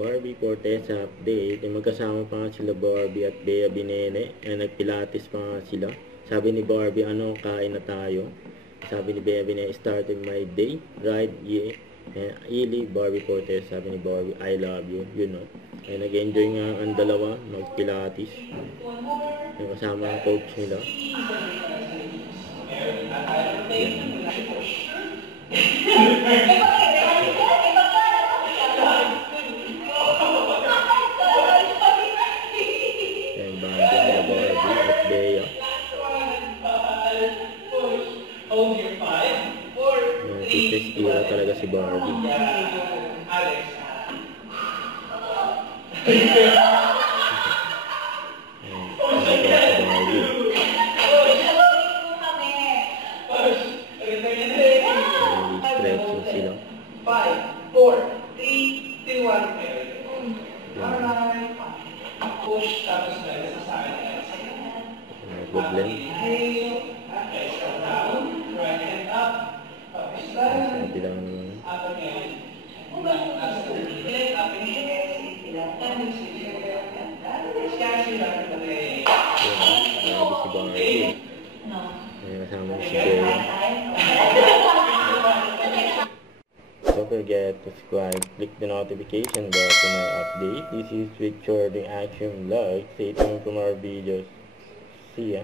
Barbie Fortesa update. Magkasama pa nga sila Barbie at Bea Binene. Nagpilates pa nga sila. Sabi ni Barbie, ano, kain na tayo. Sabi ni Bea Binene, started my day. Right, yeah. Ili, Barbie Fortesa. Sabi ni Barbie, I love you. You know. Nag-enjoy nga ang dalawa. Magpilates. Kasama ang coach nila. Teacher's era talaga si Barbie. Stretching sila. 5, 4, 3, 2, 1. Alright. Push, tapos na sa akin. Problem. Sabi lang si Barbie. Kasama si Bea. Don't forget to subscribe, click the notification bell for more update. This is Victor the Action Vlog. Stay tuned for more videos. See ya.